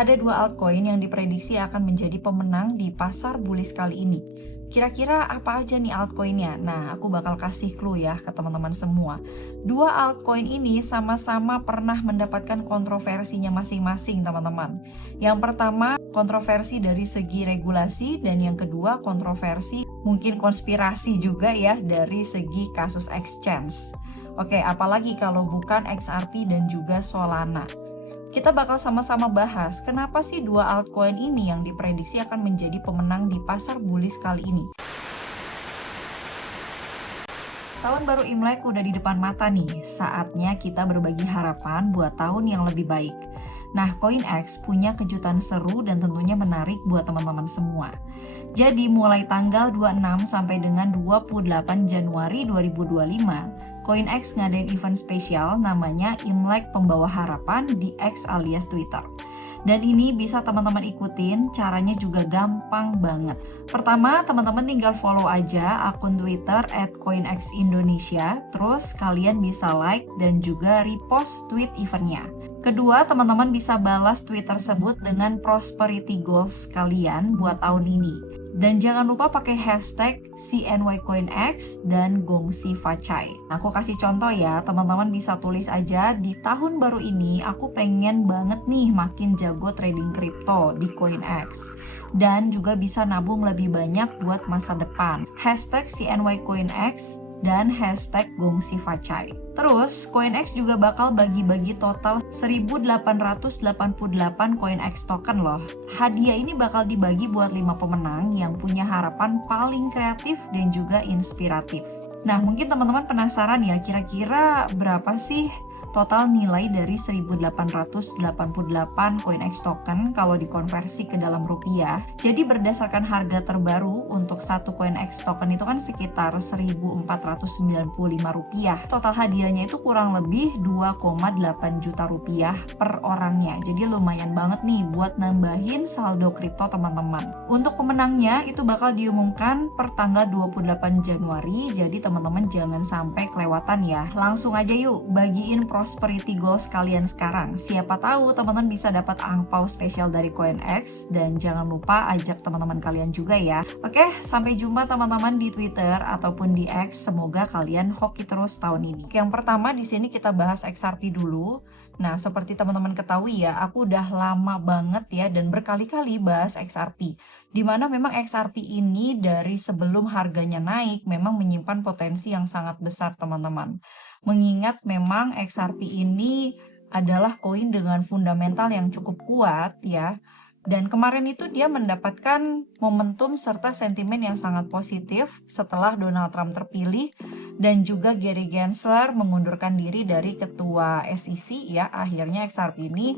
Ada dua altcoin yang diprediksi akan menjadi pemenang di pasar bullish kali ini. Kira-kira apa aja nih altcoinnya? Nah, aku bakal kasih clue ya ke teman-teman semua. Dua altcoin ini sama-sama pernah mendapatkan kontroversinya masing-masing, teman-teman. Yang pertama, kontroversi dari segi regulasi, dan yang kedua, kontroversi mungkin konspirasi juga ya dari segi kasus exchange. Oke, apalagi kalau bukan XRP dan juga Solana. Kita bakal sama-sama bahas kenapa sih dua altcoin ini yang diprediksi akan menjadi pemenang di pasar bullish kali ini. Tahun baru Imlek udah di depan mata nih, saatnya kita berbagi harapan buat tahun yang lebih baik. Nah, CoinEx punya kejutan seru dan tentunya menarik buat teman-teman semua. Jadi mulai tanggal 26 sampai dengan 28 Januari 2025, CoinEx ngadain event spesial namanya Imlek Pembawa Harapan di X alias Twitter. Dan ini bisa teman-teman ikutin, caranya juga gampang banget. Pertama, teman-teman tinggal follow aja akun Twitter @coinexindonesia, terus kalian bisa like dan juga repost tweet eventnya. Kedua, teman-teman bisa balas tweet tersebut dengan prosperity goals kalian buat tahun ini. Dan jangan lupa pakai hashtag CNYCoinX dan Gongsi Facai. Aku kasih contoh ya, teman-teman bisa tulis aja, di tahun baru ini aku pengen banget nih makin jago trading kripto di CoinX. Dan juga bisa nabung lebih banyak buat masa depan. Hashtag CNYCoinX dan hashtag Gongsi Facai. Terus, CoinEx juga bakal bagi-bagi total 1.888 CoinEx token loh. Hadiah ini bakal dibagi buat 5 pemenang yang punya harapan paling kreatif dan juga inspiratif. Nah, mungkin teman-teman penasaran ya, kira-kira berapa sih total nilai dari 1.888 CoinEx token kalau dikonversi ke dalam rupiah. Jadi berdasarkan harga terbaru untuk satu CoinEx token itu kan sekitar 1.495 rupiah. Total hadiahnya itu kurang lebih 2,8 juta rupiah per orangnya. Jadi lumayan banget nih buat nambahin saldo kripto teman-teman. Untuk pemenangnya itu bakal diumumkan per tanggal 28 Januari. Jadi teman-teman jangan sampai kelewatan ya. Langsung aja yuk bagiin prosperity goals kalian sekarang. Siapa tahu teman-teman bisa dapat angpau spesial dari CoinEx, dan jangan lupa ajak teman-teman kalian juga ya. Oke, sampai jumpa teman-teman di Twitter ataupun di X. Semoga kalian hoki terus tahun ini. Yang pertama di sini kita bahas XRP dulu. Nah, seperti teman-teman ketahui ya, aku udah lama banget ya dan berkali-kali bahas XRP. Dimana memang XRP ini dari sebelum harganya naik memang menyimpan potensi yang sangat besar teman-teman. Mengingat memang XRP ini adalah koin dengan fundamental yang cukup kuat ya. Dan kemarin itu dia mendapatkan momentum serta sentimen yang sangat positif setelah Donald Trump terpilih dan juga Gary Gensler mengundurkan diri dari ketua SEC ya. Akhirnya XRP ini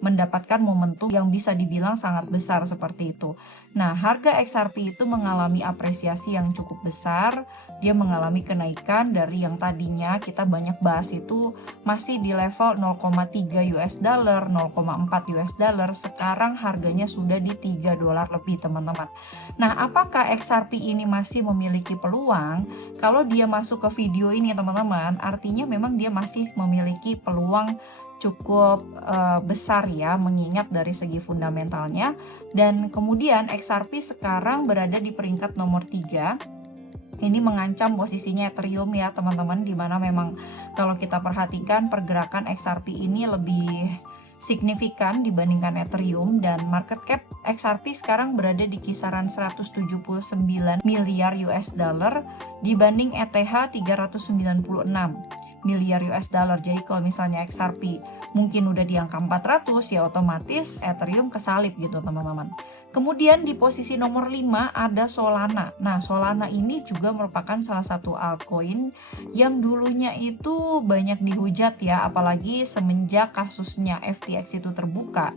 mendapatkan momentum yang bisa dibilang sangat besar seperti itu. Nah, harga XRP itu mengalami apresiasi yang cukup besar. Dia mengalami kenaikan dari yang tadinya kita banyak bahas itu masih di level 0,3 US dollar, 0,4 US dollar. Sekarang harganya sudah di 3 dolar lebih, teman-teman. Nah, apakah XRP ini masih memiliki peluang? Kalau dia masuk ke video ini, teman-teman, artinya memang dia masih memiliki peluang cukup besar ya, mengingat dari segi fundamentalnya. Dan kemudian XRP sekarang berada di peringkat nomor 3. Ini mengancam posisinya Ethereum ya teman-teman, dimana memang kalau kita perhatikan pergerakan XRP ini lebih signifikan dibandingkan Ethereum, dan market cap XRP sekarang berada di kisaran 179 miliar US dollar dibanding ETH 396 miliar US dollar. Jadi kalau misalnya XRP mungkin udah di angka 400 ya otomatis Ethereum kesalip gitu teman-teman. Kemudian di posisi nomor 5 ada Solana. Nah, Solana ini juga merupakan salah satu altcoin yang dulunya itu banyak dihujat ya, apalagi semenjak kasusnya FTX itu terbuka.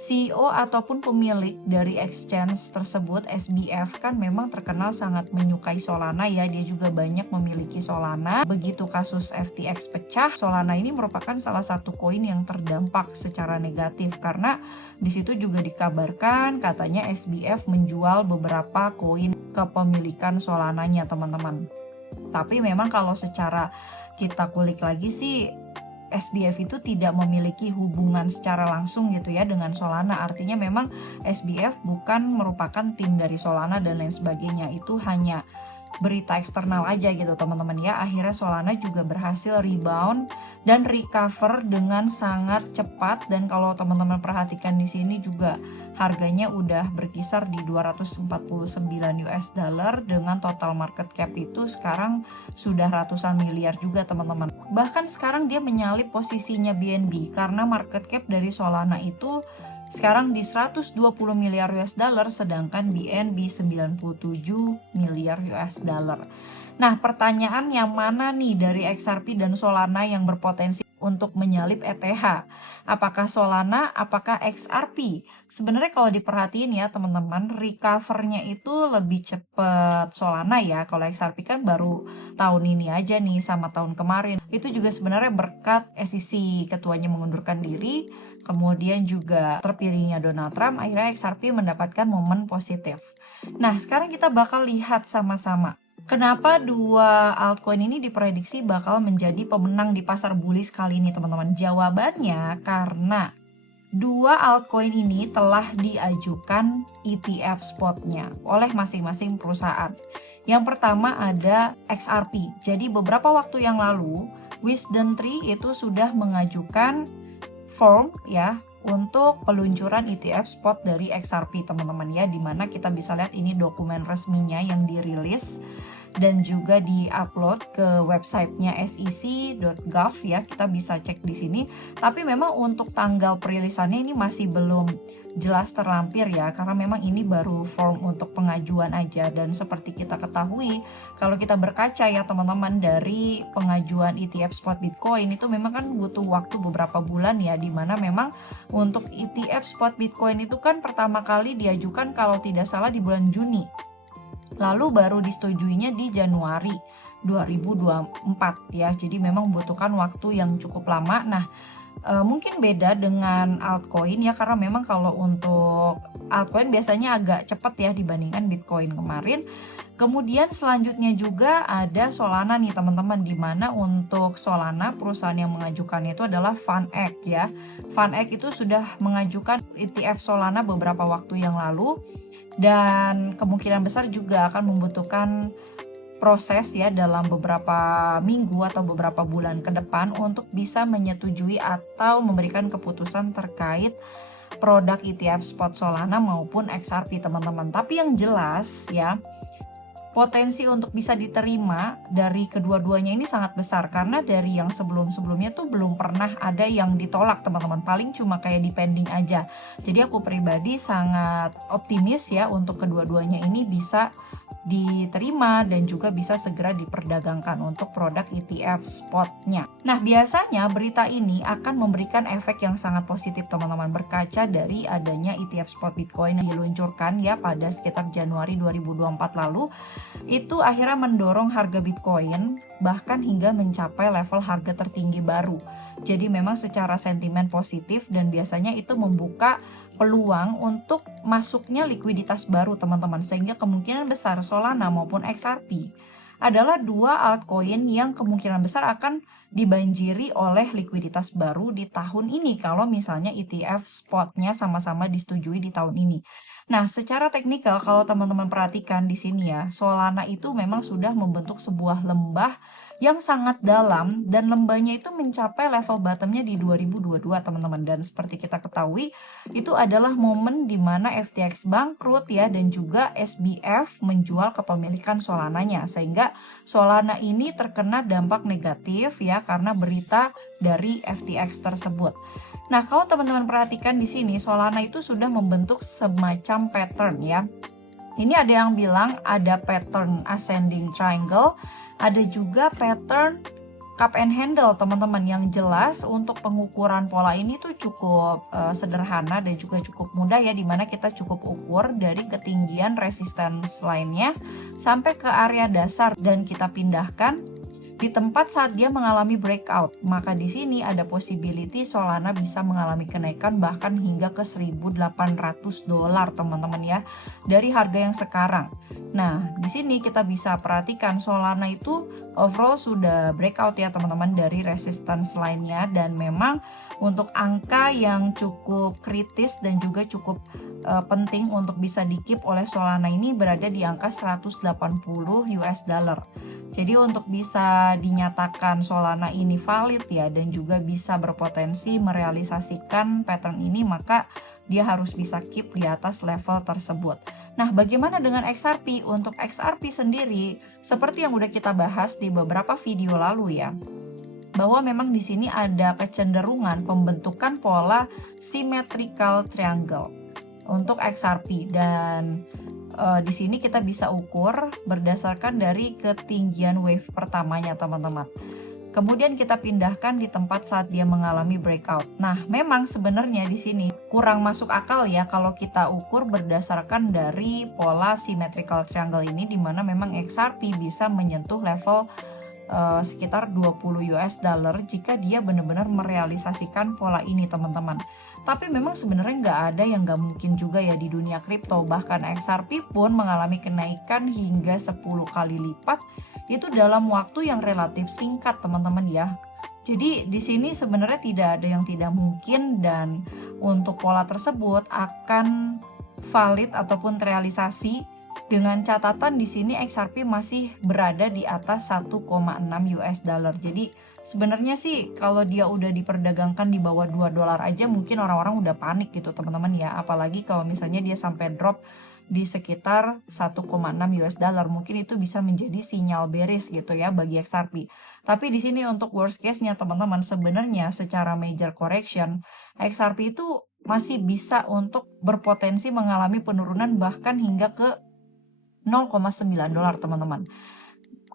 CEO ataupun pemilik dari exchange tersebut, SBF, kan memang terkenal sangat menyukai Solana ya. Dia juga banyak memiliki Solana. Begitu kasus FTX pecah, Solana ini merupakan salah satu koin yang terdampak secara negatif, karena di situ juga dikabarkan katanya SBF menjual beberapa koin kepemilikan Solananya, teman-teman. Tapi memang kalau secara kita kulik lagi sih, SBF itu tidak memiliki hubungan secara langsung gitu ya dengan Solana. Artinya memang SBF bukan merupakan tim dari Solana dan lain sebagainya. Itu hanya berita eksternal aja gitu teman-teman ya. Akhirnya Solana juga berhasil rebound dan recover dengan sangat cepat, dan kalau teman-teman perhatikan di sini juga harganya udah berkisar di 249 US dollar dengan total market cap itu sekarang sudah ratusan miliar juga teman-teman. Bahkan sekarang dia menyalip posisinya BNB karena market cap dari Solana itu sekarang di 120 miliar US dollar, sedangkan BNB 97 miliar US dollar. Nah, pertanyaan yang mana nih dari XRP dan Solana yang berpotensi untuk menyalip ETH? Apakah Solana, apakah XRP? Sebenarnya kalau diperhatiin ya teman-teman, recovernya itu lebih cepat Solana ya. Kalau XRP kan baru tahun ini aja nih sama tahun kemarin. Itu juga sebenarnya berkat SEC ketuanya mengundurkan diri, kemudian juga terpilihnya Donald Trump, akhirnya XRP mendapatkan momen positif. Nah, sekarang kita bakal lihat sama-sama kenapa dua altcoin ini diprediksi bakal menjadi pemenang di pasar bullish kali ini teman-teman. Jawabannya karena dua altcoin ini telah diajukan ETF spotnya oleh masing-masing perusahaan. Yang pertama ada XRP. Jadi beberapa waktu yang lalu WisdomTree itu sudah mengajukan form ya untuk peluncuran ETF spot dari XRP teman-teman ya, dimana kita bisa lihat ini dokumen resminya yang dirilis dan juga di-upload ke websitenya sec.gov ya, kita bisa cek di sini. Tapi memang untuk tanggal perilisannya ini masih belum jelas terlampir ya, karena memang ini baru form untuk pengajuan aja. Dan seperti kita ketahui, kalau kita berkaca ya teman-teman, dari pengajuan ETF spot Bitcoin itu memang kan butuh waktu beberapa bulan ya, dimana memang untuk ETF spot Bitcoin itu kan pertama kali diajukan kalau tidak salah di bulan Juni, lalu baru disetujuinya di Januari 2024 ya. Jadi memang membutuhkan waktu yang cukup lama. Nah, mungkin beda dengan altcoin ya, karena memang kalau untuk altcoin biasanya agak cepat ya dibandingkan Bitcoin kemarin. Kemudian selanjutnya juga ada Solana nih teman-teman, dimana untuk Solana perusahaan yang mengajukannya itu adalah VanEck ya. VanEck itu sudah mengajukan ETF Solana beberapa waktu yang lalu, dan kemungkinan besar juga akan membutuhkan proses ya dalam beberapa minggu atau beberapa bulan ke depan untuk bisa menyetujui atau memberikan keputusan terkait produk ETF spot Solana maupun XRP teman-teman. Tapi yang jelas ya, potensi untuk bisa diterima dari kedua-duanya ini sangat besar, karena dari yang sebelum-sebelumnya tuh belum pernah ada yang ditolak teman-teman, paling cuma kayak depending aja. Jadi aku pribadi sangat optimis ya untuk kedua-duanya ini bisa diterima dan juga bisa segera diperdagangkan untuk produk ETF spotnya. Nah, biasanya berita ini akan memberikan efek yang sangat positif teman-teman, berkaca dari adanya ETF spot Bitcoin yang diluncurkan ya pada sekitar Januari 2024 lalu. Itu akhirnya mendorong harga Bitcoin bahkan hingga mencapai level harga tertinggi baru. Jadi memang secara sentimen positif, dan biasanya itu membuka peluang untuk masuknya likuiditas baru teman-teman, sehingga kemungkinan besar Solana maupun XRP adalah dua altcoin yang kemungkinan besar akan dibanjiri oleh likuiditas baru di tahun ini kalau misalnya ETF spotnya sama-sama disetujui di tahun ini. Nah, secara teknikal kalau teman-teman perhatikan di sini ya, Solana itu memang sudah membentuk sebuah lembah yang sangat dalam, dan lembahnya itu mencapai level bottomnya di 2022 teman-teman. Dan seperti kita ketahui, itu adalah momen di mana FTX bangkrut ya, dan juga SBF menjual kepemilikan Solananya, sehingga Solana ini terkena dampak negatif ya karena berita dari FTX tersebut. Nah, kalau teman-teman perhatikan di sini, Solana itu sudah membentuk semacam pattern ya. Ini ada yang bilang ada pattern ascending triangle, ada juga pattern cup and handle teman-teman. Yang jelas untuk pengukuran pola ini tuh cukup sederhana dan juga cukup mudah ya, dimana kita cukup ukur dari ketinggian resistance lainnya sampai ke area dasar dan kita pindahkan di tempat saat dia mengalami breakout. Maka di sini ada possibility Solana bisa mengalami kenaikan bahkan hingga ke $1.800 teman-teman ya, dari harga yang sekarang. Nah, di sini kita bisa perhatikan Solana itu overall sudah breakout ya teman-teman dari resistance line-nya, dan memang untuk angka yang cukup kritis dan juga cukup penting untuk bisa di-keep oleh Solana ini berada di angka 180 US dollar. Jadi untuk bisa dinyatakan Solana ini valid ya dan juga bisa berpotensi merealisasikan pattern ini, maka dia harus bisa keep di atas level tersebut. Nah, bagaimana dengan XRP? Untuk XRP sendiri, seperti yang udah kita bahas di beberapa video lalu ya, bahwa memang di sini ada kecenderungan pembentukan pola symmetrical triangle untuk XRP, dan di sini kita bisa ukur berdasarkan dari ketinggian wave pertamanya teman-teman. Kemudian kita pindahkan di tempat saat dia mengalami breakout. Nah, memang sebenarnya di sini kurang masuk akal ya kalau kita ukur berdasarkan dari pola symmetrical triangle ini, di mana memang XRP bisa menyentuh level sekitar 20 US dollar jika dia benar-benar merealisasikan pola ini teman-teman. Tapi memang sebenarnya nggak ada yang nggak mungkin juga ya di dunia kripto. Bahkan XRP pun mengalami kenaikan hingga 10 kali lipat itu dalam waktu yang relatif singkat teman-teman ya. Jadi di sini sebenarnya tidak ada yang tidak mungkin, dan untuk pola tersebut akan valid ataupun terrealisasi dengan catatan di sini XRP masih berada di atas 1,6 US dollar. Jadi sebenarnya sih kalau dia udah diperdagangkan di bawah 2 dolar aja mungkin orang-orang udah panik gitu teman-teman ya. Apalagi kalau misalnya dia sampai drop di sekitar 1,6 US dollar, mungkin itu bisa menjadi sinyal bearish gitu ya bagi XRP. Tapi di sini untuk worst case-nya teman-teman, sebenarnya secara major correction XRP itu masih bisa untuk berpotensi mengalami penurunan bahkan hingga ke 0,9 dolar teman-teman.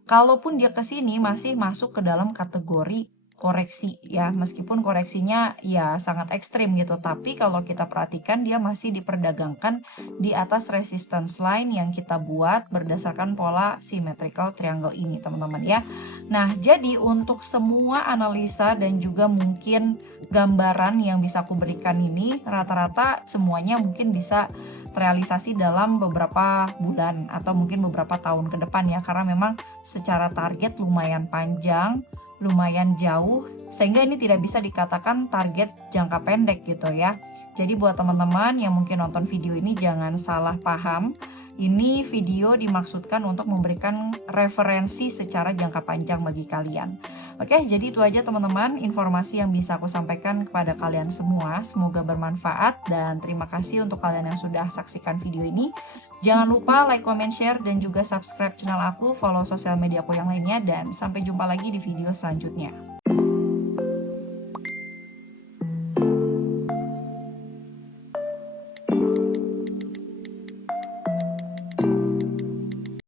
Kalaupun dia ke sini masih masuk ke dalam kategori koreksi ya, meskipun koreksinya ya sangat ekstrim gitu, tapi kalau kita perhatikan dia masih diperdagangkan di atas resistance line yang kita buat berdasarkan pola symmetrical triangle ini teman-teman ya. Nah, jadi untuk semua analisa dan juga mungkin gambaran yang bisa aku berikan ini, rata-rata semuanya mungkin bisa terrealisasi dalam beberapa bulan atau mungkin beberapa tahun ke depan ya, karena memang secara target lumayan panjang, lumayan jauh, sehingga ini tidak bisa dikatakan target jangka pendek gitu ya. Jadi buat teman-teman yang mungkin nonton video ini jangan salah paham, ini video dimaksudkan untuk memberikan referensi secara jangka panjang bagi kalian. Oke, jadi itu aja teman-teman informasi yang bisa aku sampaikan kepada kalian semua. Semoga bermanfaat dan terima kasih untuk kalian yang sudah saksikan video ini. Jangan lupa like, comment, share, dan juga subscribe channel aku, follow sosial media aku yang lainnya, dan sampai jumpa lagi di video selanjutnya.